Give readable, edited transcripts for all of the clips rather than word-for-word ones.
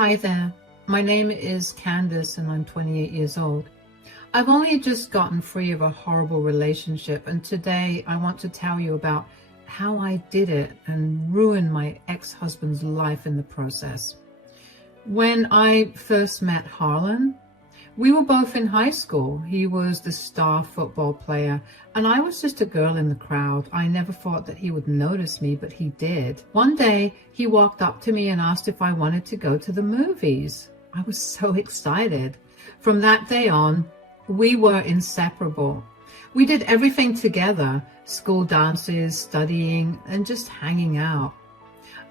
Hi there, my name is Candace and I'm 28 years old. I've only just gotten free of a horrible relationship, and today I want to tell you about how I did it and ruined my ex-husband's life in the process. When I first met Harlan, we were both in high school. He was the star football player, and I was just a girl in the crowd. I never thought that he would notice me, but he did. One day, he walked up to me and asked if I wanted to go to the movies. I was so excited. From that day on, we were inseparable. We did everything together, school dances, studying, and just hanging out.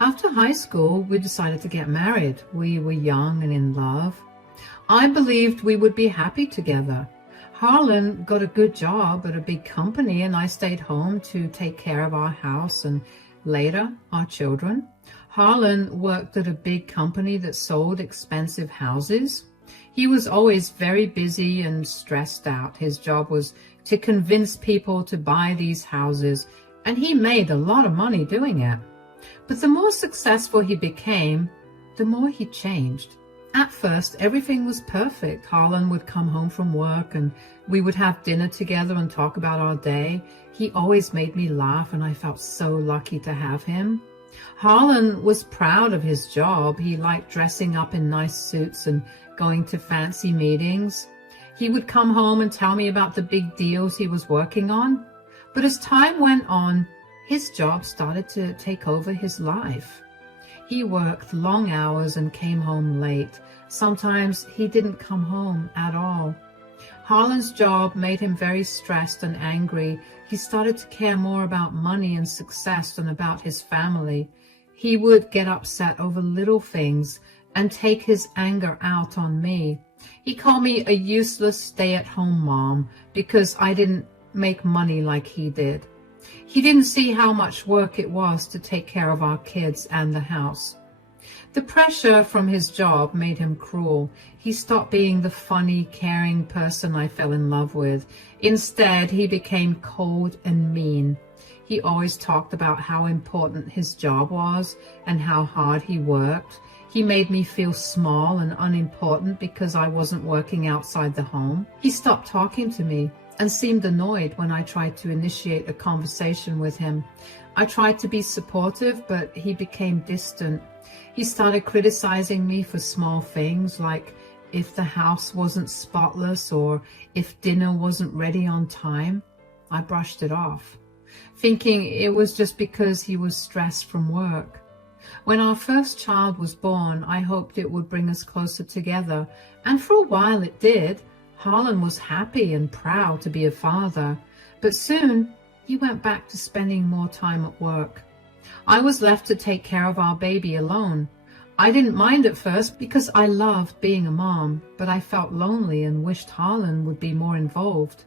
After high school, we decided to get married. We were young and in love. I believed we would be happy together. Harlan got a good job at a big company, and I stayed home to take care of our house and later our children. Harlan worked at a big company that sold expensive houses. He was always very busy and stressed out. His job was to convince people to buy these houses, and he made a lot of money doing it. But the more successful he became, the more he changed. At first, everything was perfect. Harlan would come home from work and we would have dinner together and talk about our day. He always made me laugh, and I felt so lucky to have him. Harlan was proud of his job. He liked dressing up in nice suits and going to fancy meetings. He would come home and tell me about the big deals he was working on. But as time went on, his job started to take over his life. He worked long hours and came home late. Sometimes he didn't come home at all. Harlan's job made him very stressed and angry. He started to care more about money and success than about his family. He would get upset over little things and take his anger out on me. He called me a useless stay-at-home mom because I didn't make money like he did. He didn't see how much work it was to take care of our kids and the house. The pressure from his job made him cruel. He stopped being the funny, caring person I fell in love with. Instead, he became cold and mean. He always talked about how important his job was and how hard he worked. He made me feel small and unimportant because I wasn't working outside the home. He stopped talking to me and seemed annoyed when I tried to initiate a conversation with him. I tried to be supportive, but he became distant. He started criticizing me for small things, like if the house wasn't spotless or if dinner wasn't ready on time. I brushed it off, thinking it was just because he was stressed from work. When our first child was born, I hoped it would bring us closer together, and for a while it did. Harlan was happy and proud to be a father, but soon he went back to spending more time at work. I was left to take care of our baby alone. I didn't mind at first because I loved being a mom, but I felt lonely and wished Harlan would be more involved.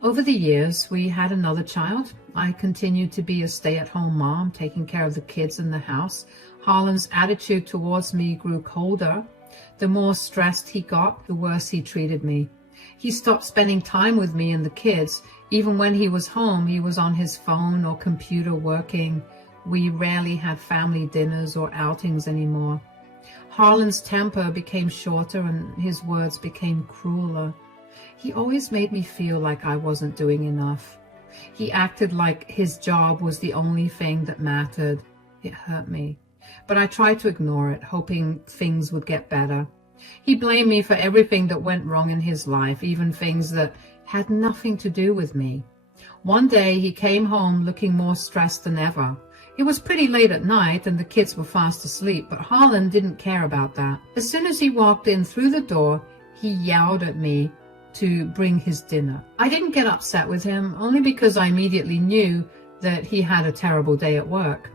Over the years, we had another child. I continued to be a stay-at-home mom, taking care of the kids in the house. Harlan's attitude towards me grew colder. The more stressed he got, the worse he treated me. He stopped spending time with me and the kids. Even when he was home, he was on his phone or computer working. We rarely had family dinners or outings anymore. Harlan's temper became shorter and his words became crueler. He always made me feel like I wasn't doing enough. He acted like his job was the only thing that mattered. It hurt me, but I tried to ignore it, hoping things would get better. He blamed me for everything that went wrong in his life, even things that had nothing to do with me. One day he came home looking more stressed than ever. It was pretty late at night and the kids were fast asleep, but Harlan didn't care about that. As soon as he walked in through the door, he yelled at me to bring his dinner. I didn't get upset with him, only because I immediately knew that he had a terrible day at work.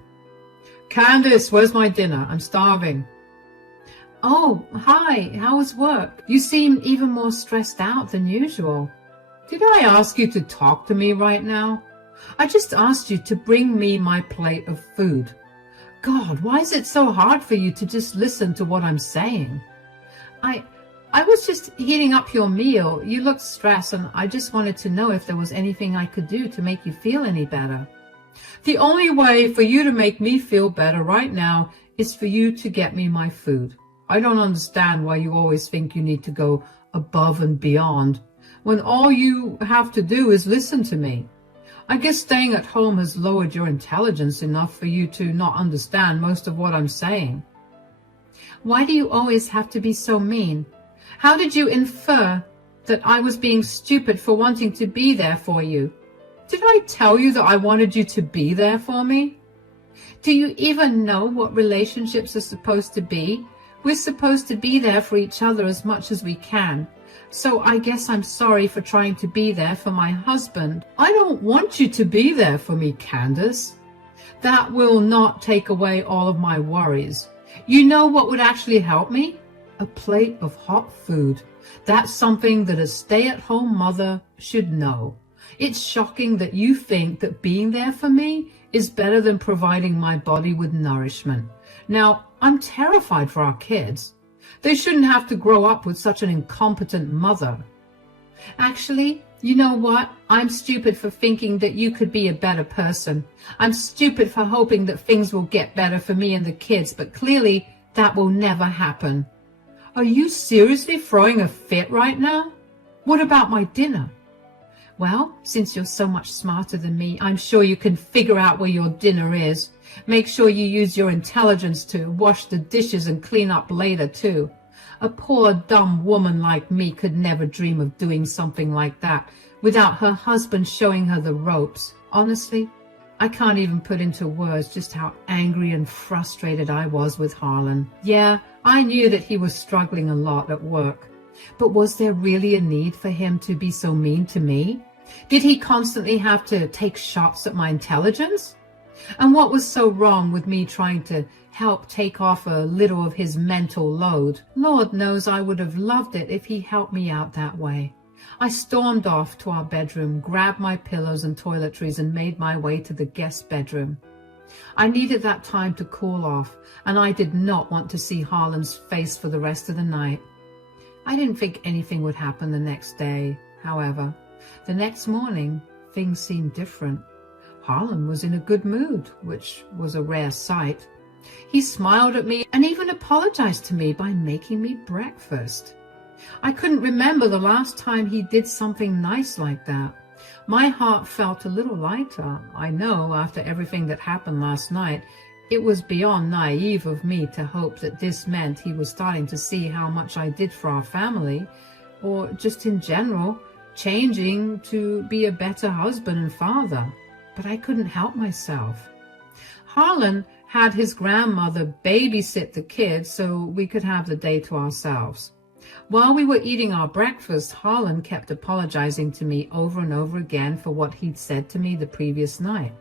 "Candace, where's my dinner? I'm starving." "Oh, hi, how was work? You seem even more stressed out than usual." "Did I ask you to talk to me right now? I just asked you to bring me my plate of food. God, why is it so hard for you to just listen to what I'm saying?" I was just heating up your meal. You looked stressed, and I just wanted to know if there was anything I could do to make you feel any better." "The only way for you to make me feel better right now is for you to get me my food. I don't understand why you always think you need to go above and beyond when all you have to do is listen to me. I guess staying at home has lowered your intelligence enough for you to not understand most of what I'm saying. Why do you always have to be so mean? How did you infer that I was being stupid for wanting to be there for you? Did I tell you that I wanted you to be there for me? Do you even know what relationships are supposed to be? We're supposed to be there for each other as much as we can. So I guess I'm sorry for trying to be there for my husband. I don't want you to be there for me, Candace. That will not take away all of my worries. You know what would actually help me? A plate of hot food. That's something that a stay-at-home mother should know. It's shocking that you think that being there for me is better than providing my body with nourishment. Now, I'm terrified for our kids. They shouldn't have to grow up with such an incompetent mother. Actually, you know what? I'm stupid for thinking that you could be a better person. I'm stupid for hoping that things will get better for me and the kids, but clearly that will never happen. Are you seriously throwing a fit right now? What about my dinner? Well, since you're so much smarter than me, I'm sure you can figure out where your dinner is. Make sure you use your intelligence to wash the dishes and clean up later, too. A poor, dumb woman like me could never dream of doing something like that without her husband showing her the ropes. Honestly, I can't even put into words just how angry and frustrated I was with Harlan. Yeah, I knew that he was struggling a lot at work. But was there really a need for him to be so mean to me? Did he constantly have to take shots at my intelligence? And what was so wrong with me trying to help take off a little of his mental load? Lord knows I would have loved it if he helped me out that way. I stormed off to our bedroom, grabbed my pillows and toiletries, and made my way to the guest bedroom. I needed that time to cool off, and I did not want to see Harlan's face for the rest of the night. I didn't think anything would happen the next day, however. The next morning, things seemed different. Harlan was in a good mood, which was a rare sight. He smiled at me and even apologized to me by making me breakfast. I couldn't remember the last time he did something nice like that. My heart felt a little lighter. I know, after everything that happened last night, it was beyond naive of me to hope that this meant he was starting to see how much I did for our family, or just in general, changing to be a better husband and father. But I couldn't help myself. Harlan had his grandmother babysit the kids so we could have the day to ourselves. While we were eating our breakfast, Harlan kept apologizing to me over and over again for what he'd said to me the previous night.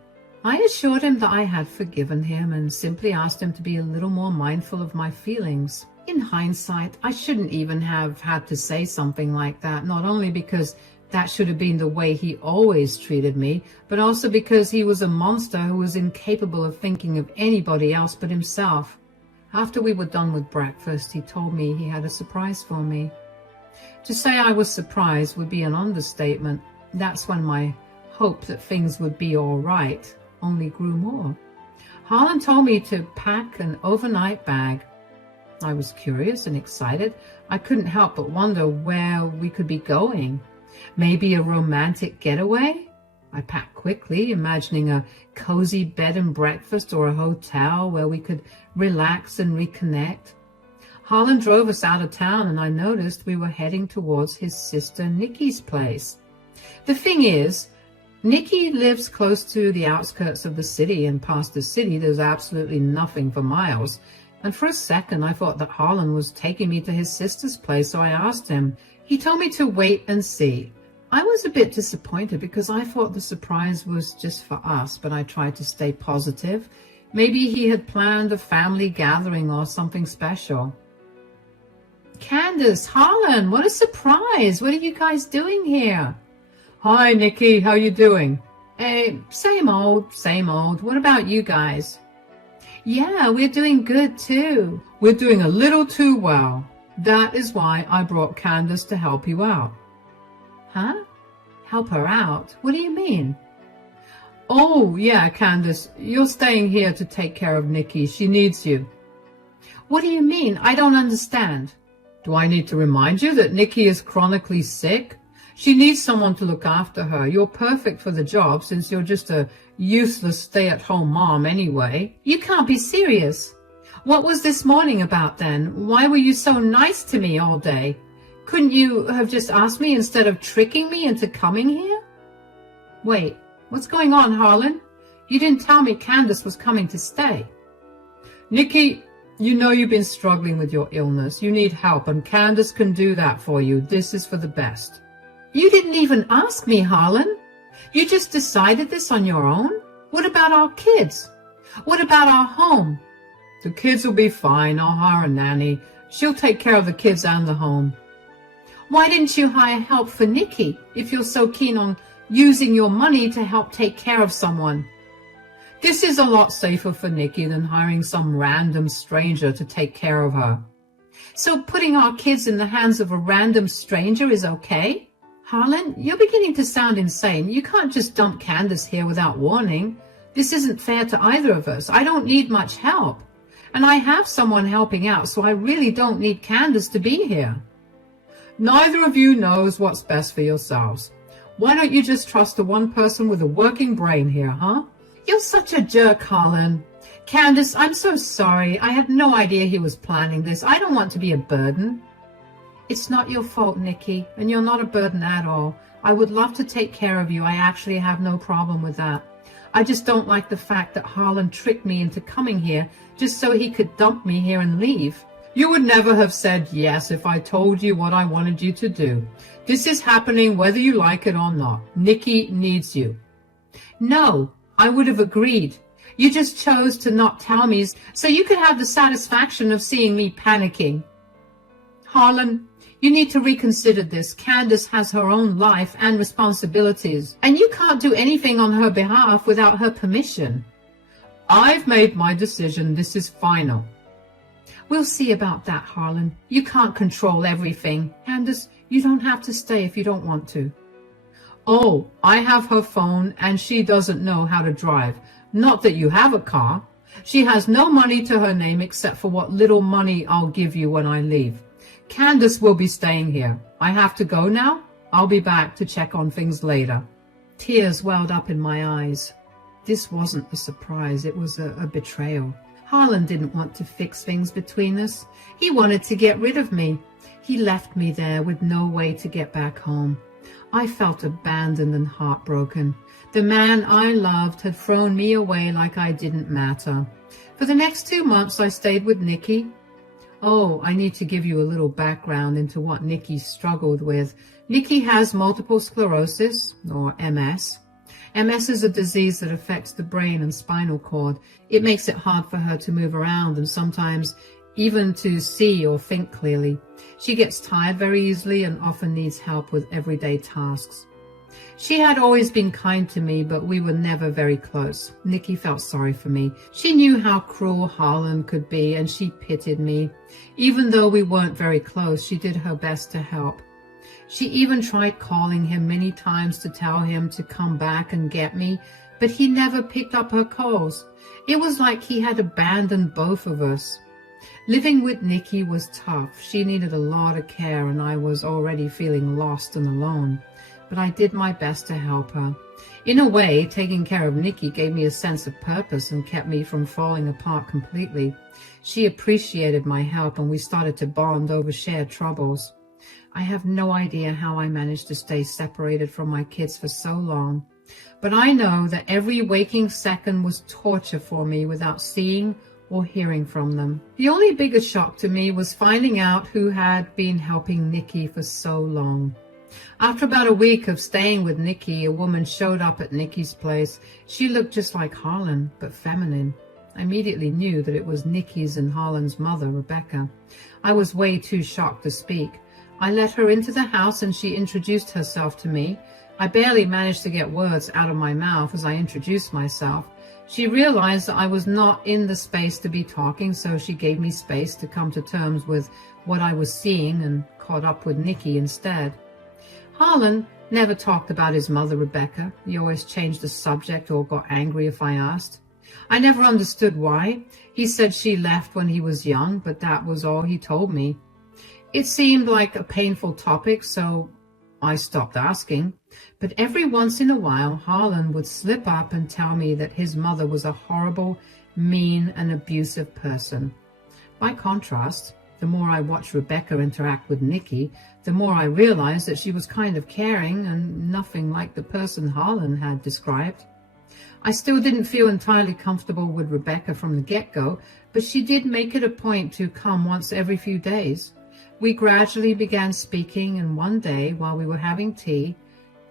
I assured him that I had forgiven him and simply asked him to be a little more mindful of my feelings. In hindsight, I shouldn't even have had to say something like that, not only because that should have been the way he always treated me, but also because he was a monster who was incapable of thinking of anybody else but himself. After we were done with breakfast, he told me he had a surprise for me. To say I was surprised would be an understatement. That's when my hope that things would be all right only grew more. Harlan told me to pack an overnight bag. I was curious and excited. I couldn't help but wonder where we could be going. Maybe a romantic getaway? I packed quickly, imagining a cozy bed and breakfast or a hotel where we could relax and reconnect. Harlan drove us out of town, and I noticed we were heading towards his sister Nikki's place. The thing is, Nikki lives close to the outskirts of the city, and past the city there's absolutely nothing for miles. And for a second I thought that Harlan was taking me to his sister's place, so I asked him. He told me to wait and see. I was a bit disappointed because I thought the surprise was just for us, but I tried to stay positive. Maybe he had planned a family gathering or something special. Candace, Harlan, what a surprise! What are you guys doing here? Hi, Nikki, how you doing? Hey, same old, same old. What about you guys? Yeah, we're doing good too. We're doing a little too well. That is why I brought Candace to help you out. Huh? Help her out? What do you mean? Oh, yeah, Candace, you're staying here to take care of Nikki. She needs you. What do you mean? I don't understand. Do I need to remind you that Nikki is chronically sick? She needs someone to look after her. You're perfect for the job since you're just a useless stay-at-home mom anyway. You can't be serious. What was this morning about then? Why were you so nice to me all day? Couldn't you have just asked me instead of tricking me into coming here? Wait, what's going on, Harlan? You didn't tell me Candace was coming to stay. Nikki, you know you've been struggling with your illness. You need help, and Candace can do that for you. This is for the best. You didn't even ask me, Harlan. You just decided this on your own? What about our kids? What about our home? The kids will be fine. I'll hire a nanny. She'll take care of the kids and the home. Why didn't you hire help for Nikki if you're so keen on using your money to help take care of someone? This is a lot safer for Nikki than hiring some random stranger to take care of her. So putting our kids in the hands of a random stranger is okay? Harlan, you're beginning to sound insane. You can't just dump Candace here without warning. This isn't fair to either of us. I don't need much help. And I have someone helping out, so I really don't need Candace to be here. Neither of you knows what's best for yourselves. Why don't you just trust the one person with a working brain here, huh? You're such a jerk, Harlan. Candace, I'm so sorry. I had no idea he was planning this. I don't want to be a burden. It's not your fault, Nikki, and you're not a burden at all. I would love to take care of you. I actually have no problem with that. I just don't like the fact that Harlan tricked me into coming here just so he could dump me here and leave. You would never have said yes if I told you what I wanted you to do. This is happening whether you like it or not. Nikki needs you. No, I would have agreed. You just chose to not tell me so you could have the satisfaction of seeing me panicking. Harlan, you need to reconsider this. Candace has her own life and responsibilities, and you can't do anything on her behalf without her permission. I've made my decision. This is final. We'll see about that, Harlan. You can't control everything. Candace, you don't have to stay if you don't want to. Oh, I have her phone, and she doesn't know how to drive. Not that you have a car. She has no money to her name except for what little money I'll give you when I leave. Candace will be staying here. I have to go now. I'll be back to check on things later. Tears welled up in my eyes. This wasn't a surprise. It was a betrayal. Harlan didn't want to fix things between us. He wanted to get rid of me. He left me there with no way to get back home. I felt abandoned and heartbroken. The man I loved had thrown me away like I didn't matter. For the next 2 months, I stayed with Nikki. Oh, I need to give you a little background into what Nikki struggled with. Nikki has multiple sclerosis, or MS. MS is a disease that affects the brain and spinal cord. It makes it hard for her to move around and sometimes even to see or think clearly. She gets tired very easily and often needs help with everyday tasks. She had always been kind to me, but we were never very close. Nikki felt sorry for me. She knew how cruel Harlan could be, and she pitied me. Even though we weren't very close, she did her best to help. She even tried calling him many times to tell him to come back and get me, but he never picked up her calls. It was like he had abandoned both of us. Living with Nikki was tough. She needed a lot of care, and I was already feeling lost and alone. But I did my best to help her. In a way, taking care of Nikki gave me a sense of purpose and kept me from falling apart completely. She appreciated my help, and we started to bond over shared troubles. I have no idea how I managed to stay separated from my kids for so long, but I know that every waking second was torture for me without seeing or hearing from them. The only bigger shock to me was finding out who had been helping Nikki for so long. After about a week of staying with Nikki, a woman showed up at Nikki's place. She looked just like Harlan, but feminine. I immediately knew that it was Nikki's and Harlan's mother, Rebecca. I was way too shocked to speak. I let her into the house and she introduced herself to me. I barely managed to get words out of my mouth as I introduced myself. She realized that I was not in the space to be talking, so she gave me space to come to terms with what I was seeing and caught up with Nikki instead. Harlan never talked about his mother, Rebecca. He always changed the subject or got angry if I asked. I never understood why. He said she left when he was young, but that was all he told me. It seemed like a painful topic, so I stopped asking. But every once in a while, Harlan would slip up and tell me that his mother was a horrible, mean, and abusive person. By contrast, the more I watched Rebecca interact with Nikki, the more I realized that she was kind of caring and nothing like the person Harlan had described. I still didn't feel entirely comfortable with Rebecca from the get-go, but she did make it a point to come once every few days. We gradually began speaking, and one day, while we were having tea,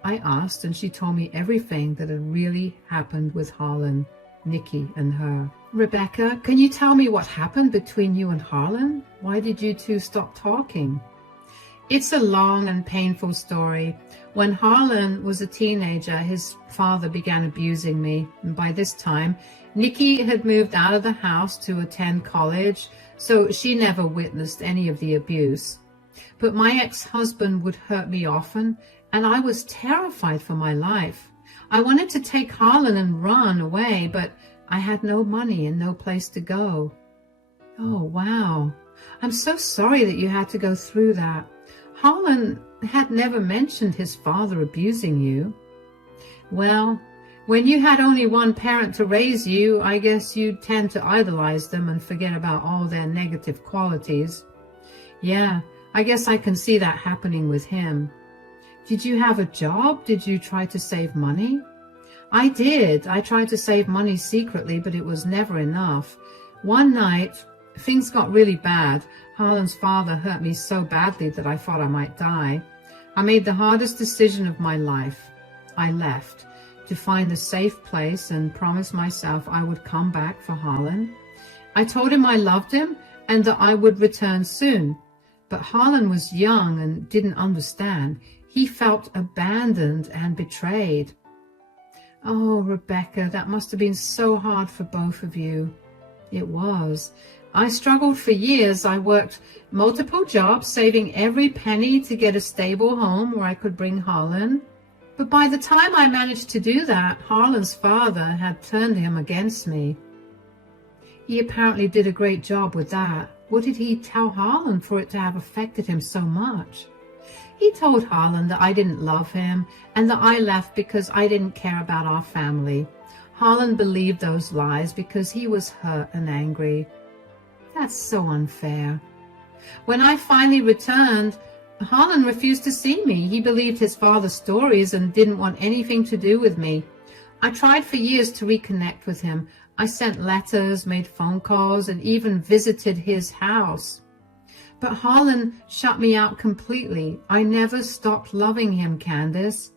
I asked, and she told me everything that had really happened with Harlan, Nikki, and her. Rebecca, can you tell me what happened between you and Harlan? Why did you two stop talking? It's a long and painful story. When Harlan was a teenager, his father began abusing me, and by this time, Nikki had moved out of the house to attend college, so she never witnessed any of the abuse. But my ex-husband would hurt me often, and I was terrified for my life. I wanted to take Harlan and run away, but I had no money and no place to go. Oh, wow. I'm so sorry that you had to go through that. Harlan had never mentioned his father abusing you. Well, when you had only one parent to raise you, I guess you tend to idolize them and forget about all their negative qualities. Yeah, I guess I can see that happening with him. Did you have a job? Did you try to save money? I did. I tried to save money secretly, but it was never enough. One night, things got really bad. Harlan's father hurt me so badly that I thought I might die. I made the hardest decision of my life. I left to find a safe place and promised myself I would come back for Harlan. I told him I loved him and that I would return soon. But Harlan was young and didn't understand. He felt abandoned and betrayed. Oh, Rebecca, that must have been so hard for both of you. It was. I struggled for years. I worked multiple jobs, saving every penny to get a stable home where I could bring Harlan. But by the time I managed to do that, Harlan's father had turned him against me. He apparently did a great job with that. What did he tell Harlan for it to have affected him so much? He told Harlan that I didn't love him and that I left because I didn't care about our family. Harlan believed those lies because he was hurt and angry. That's so unfair. When I finally returned, Harlan refused to see me. He believed his father's stories and didn't want anything to do with me. I tried for years to reconnect with him. I sent letters, made phone calls, and even visited his house. But Harlan shut me out completely. I never stopped loving him, Candace.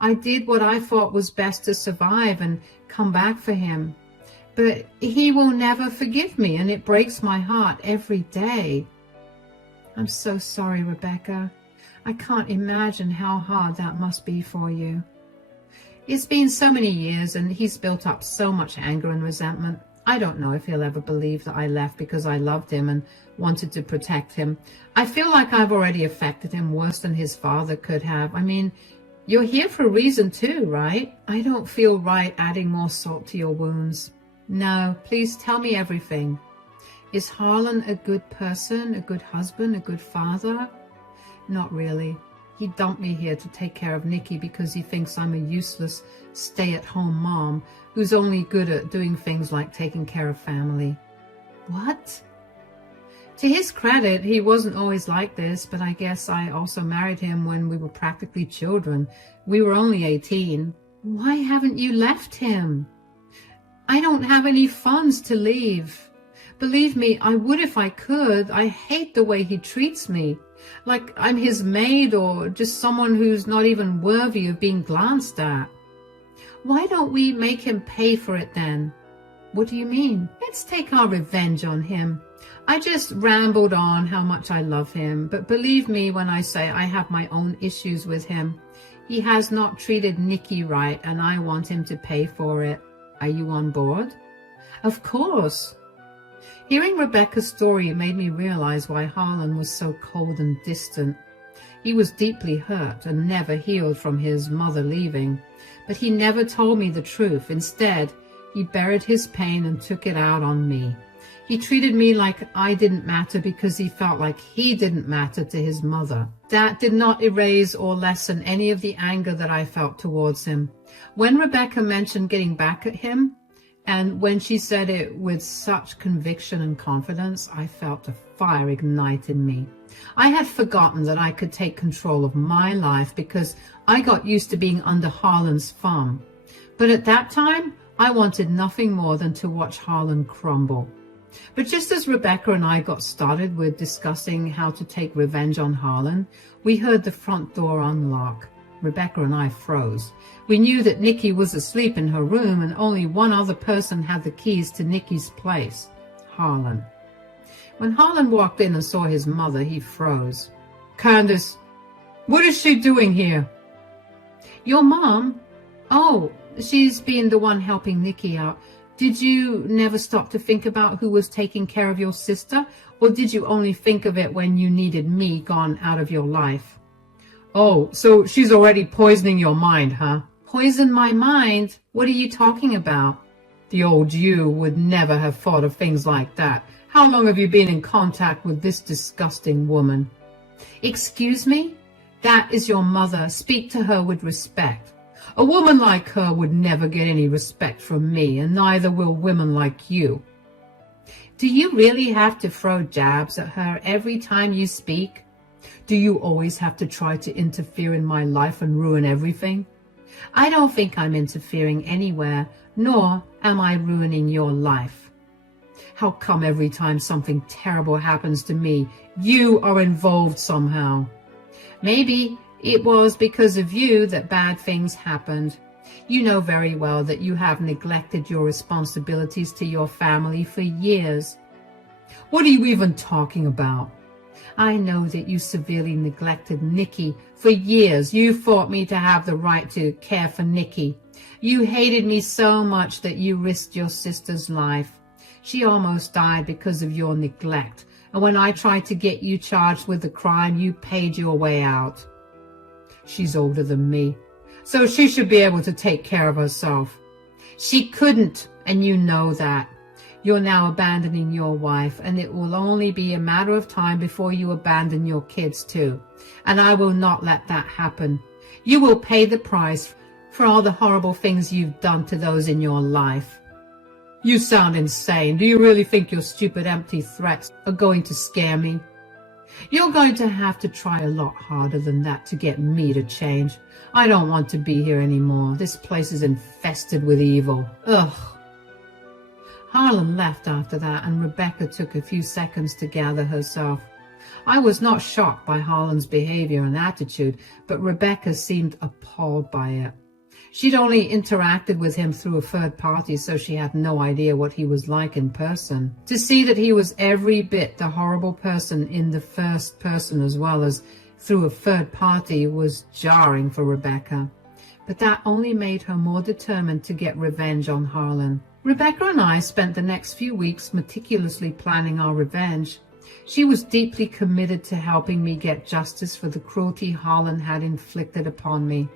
I did what I thought was best to survive and come back for him. But he will never forgive me, and it breaks my heart every day. I'm so sorry, Rebecca. I can't imagine how hard that must be for you. It's been so many years, and he's built up so much anger and resentment. I don't know if he'll ever believe that I left because I loved him and wanted to protect him. I feel like I've already affected him worse than his father could have. I mean, you're here for a reason too, right? I don't feel right adding more salt to your wounds. No, please tell me everything. Is Harlan a good person, a good husband, a good father? Not really. He dumped me here to take care of Nikki because he thinks I'm a useless stay-at-home mom who's only good at doing things like taking care of family. What? To his credit, he wasn't always like this, but I guess I also married him when we were practically children. We were only 18. Why haven't you left him? I don't have any funds to leave. Believe me, I would if I could. I hate the way he treats me. Like I'm his maid or just someone who's not even worthy of being glanced at. Why don't we make him pay for it then? What do you mean? Let's take our revenge on him. I just rambled on how much I love him, but believe me when I say I have my own issues with him. He has not treated Nikki right, and I want him to pay for it. Are you on board? Of course. Hearing Rebecca's story made me realize why Harlan was so cold and distant. He was deeply hurt and never healed from his mother leaving, but he never told me the truth. Instead, He buried his pain and took it out on me. He treated me like I didn't matter because he felt like he didn't matter to his mother. That did not erase or lessen any of the anger that I felt towards him. When Rebecca mentioned getting back at him, and when she said it with such conviction and confidence, I felt a fire ignite in me. I had forgotten that I could take control of my life because I got used to being under Harlan's thumb. But at that time, I wanted nothing more than to watch Harlan crumble. But just as Rebecca and I got started with discussing how to take revenge on Harlan, we heard the front door unlock. Rebecca and I froze. We knew that Nikki was asleep in her room and only one other person had the keys to Nikki's place, Harlan. When Harlan walked in and saw his mother, he froze. "Candace, what is she doing here?" "Your mom? Oh, she's been the one helping Nikki out. Did you never stop to think about who was taking care of your sister, or did you only think of it when you needed me gone out of your life?" "Oh, so she's already poisoning your mind, huh?" "Poison my mind? What are you talking about?" "The old you would never have thought of things like that. How long have you been in contact with this disgusting woman?" "Excuse me? That is your mother. Speak to her with respect." "A woman like her would never get any respect from me, and neither will women like you." "Do you really have to throw jabs at her every time you speak? Do you always have to try to interfere in my life and ruin everything?" "I don't think I'm interfering anywhere, nor am I ruining your life." "How come every time something terrible happens to me, you are involved somehow?" "Maybe it was because of you that bad things happened. You know very well that you have neglected your responsibilities to your family for years." "What are you even talking about?" "I know that you severely neglected Nikki for years. You thought me to have the right to care for Nikki. You hated me so much that you risked your sister's life. She almost died because of your neglect, and when I tried to get you charged with the crime, you paid your way out." "She's older than me, so she should be able to take care of herself." "She couldn't, and you know that. You're now abandoning your wife, and it will only be a matter of time before you abandon your kids too. And I will not let that happen. You will pay the price for all the horrible things you've done to those in your life." "You sound insane. Do you really think your stupid empty threats are going to scare me?" "You're going to have to try a lot harder than that to get me to change. I don't want to be here anymore. This place is infested with evil. Ugh." Harlan left after that, and Rebecca took a few seconds to gather herself. I was not shocked by Harlan's behavior and attitude, but Rebecca seemed appalled by it. She'd only interacted with him through a third party, so she had no idea what he was like in person. To see that he was every bit the horrible person in the first person as well as through a third party was jarring for Rebecca. But that only made her more determined to get revenge on Harlan. Rebecca and I spent the next few weeks meticulously planning our revenge. She was deeply committed to helping me get justice for the cruelty Harlan had inflicted upon me.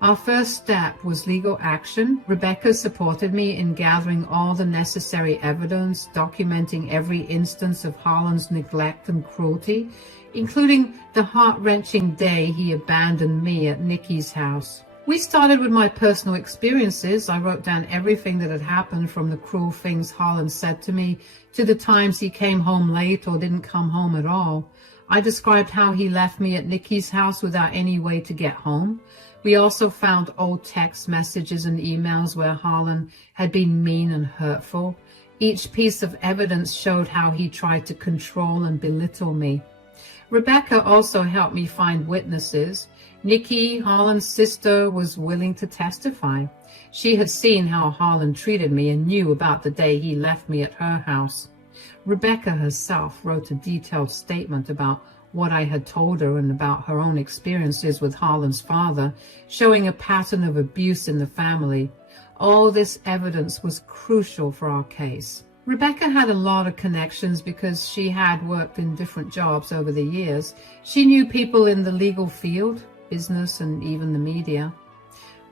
Our first step was legal action. Rebecca supported me in gathering all the necessary evidence, documenting every instance of Harlan's neglect and cruelty, including the heart-wrenching day he abandoned me at Nikki's house. We started with my personal experiences. I wrote down everything that had happened, from the cruel things Harlan said to me to the times he came home late or didn't come home at all. I described how he left me at Nikki's house without any way to get home. We also found old text messages and emails where Harlan had been mean and hurtful. Each piece of evidence showed how he tried to control and belittle me. Rebecca also helped me find witnesses. Nikki, Harlan's sister, was willing to testify. She had seen how Harlan treated me and knew about the day he left me at her house. Rebecca herself wrote a detailed statement about what I had told her and about her own experiences with Harlan's father, showing a pattern of abuse in the family. All this evidence was crucial for our case. Rebecca had a lot of connections because she had worked in different jobs over the years. She knew people in the legal field, business, and even the media.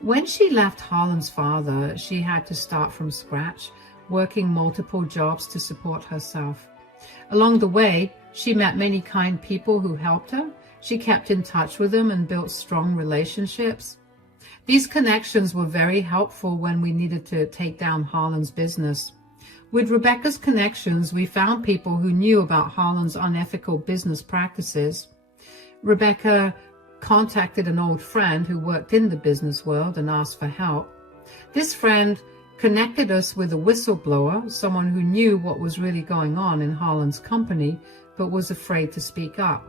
When she left Harlan's father, she had to start from scratch, working multiple jobs to support herself. Along the way, she met many kind people who helped her. She kept in touch with them and built strong relationships. These connections were very helpful when we needed to take down Harlan's business. With Rebecca's connections, we found people who knew about Harlan's unethical business practices. Rebecca contacted an old friend who worked in the business world and asked for help. This friend connected us with a whistleblower, someone who knew what was really going on in Harlan's company, but was afraid to speak up.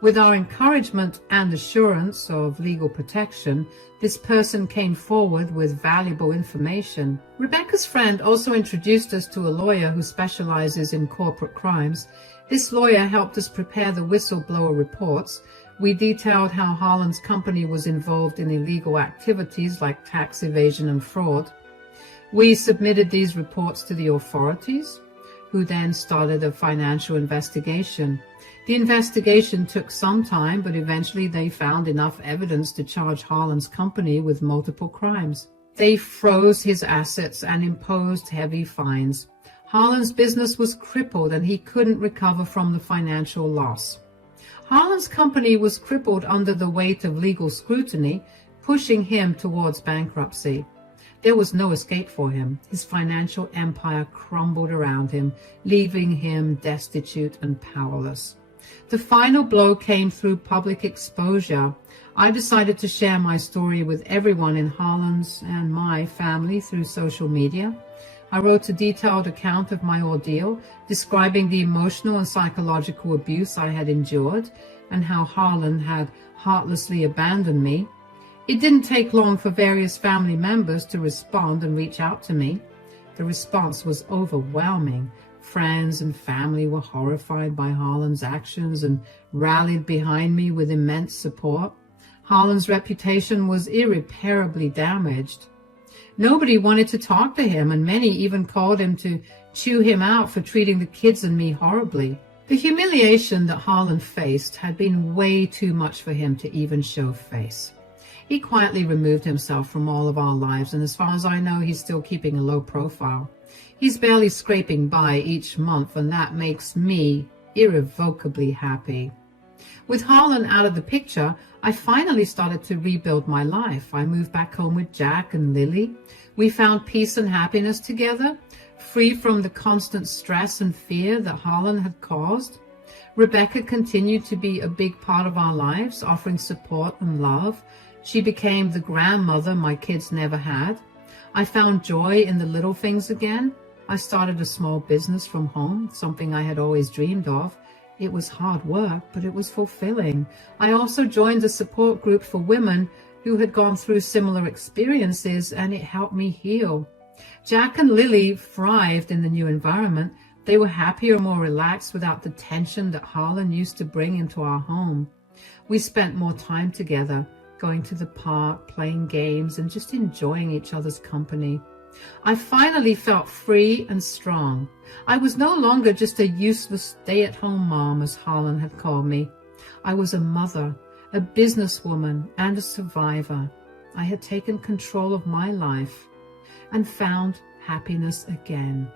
With our encouragement and assurance of legal protection, this person came forward with valuable information. Rebecca's friend also introduced us to a lawyer who specializes in corporate crimes. This lawyer helped us prepare the whistleblower reports. We detailed how Harlan's company was involved in illegal activities like tax evasion and fraud. We submitted these reports to the authorities, who then started a financial investigation. The investigation took some time, but eventually they found enough evidence to charge Harlan's company with multiple crimes. They froze his assets and imposed heavy fines. Harlan's business was crippled and he couldn't recover from the financial loss. Harlan's company was crippled under the weight of legal scrutiny, pushing him towards bankruptcy. There was no escape for him. His financial empire crumbled around him, leaving him destitute and powerless. The final blow came through public exposure. I decided to share my story with everyone in Harlan's and my family through social media. I wrote a detailed account of my ordeal, describing the emotional and psychological abuse I had endured and how Harlan had heartlessly abandoned me. It didn't take long for various family members to respond and reach out to me. The response was overwhelming. Friends and family were horrified by Harlan's actions and rallied behind me with immense support. Harlan's reputation was irreparably damaged. Nobody wanted to talk to him, and many even called him to chew him out for treating the kids and me horribly. The humiliation that Harlan faced had been way too much for him to even show face. He quietly removed himself from all of our lives, and as far as I know, he's still keeping a low profile. He's barely scraping by each month, and that makes me irrevocably happy. With Harlan out of the picture, I finally started to rebuild my life. I moved back home with Jack and Lily. We found peace and happiness together, free from the constant stress and fear that Harlan had caused. Rebecca continued to be a big part of our lives, offering support and love. She became the grandmother my kids never had. I found joy in the little things again. I started a small business from home, something I had always dreamed of. It was hard work, but it was fulfilling. I also joined a support group for women who had gone through similar experiences, and it helped me heal. Jack and Lily thrived in the new environment. They were happier, more relaxed without the tension that Harlan used to bring into our home. We spent more time together, going to the park, playing games, and just enjoying each other's company. I finally felt free and strong. I was no longer just a useless stay-at-home mom, as Harlan had called me. I was a mother, a businesswoman, and a survivor. I had taken control of my life and found happiness again.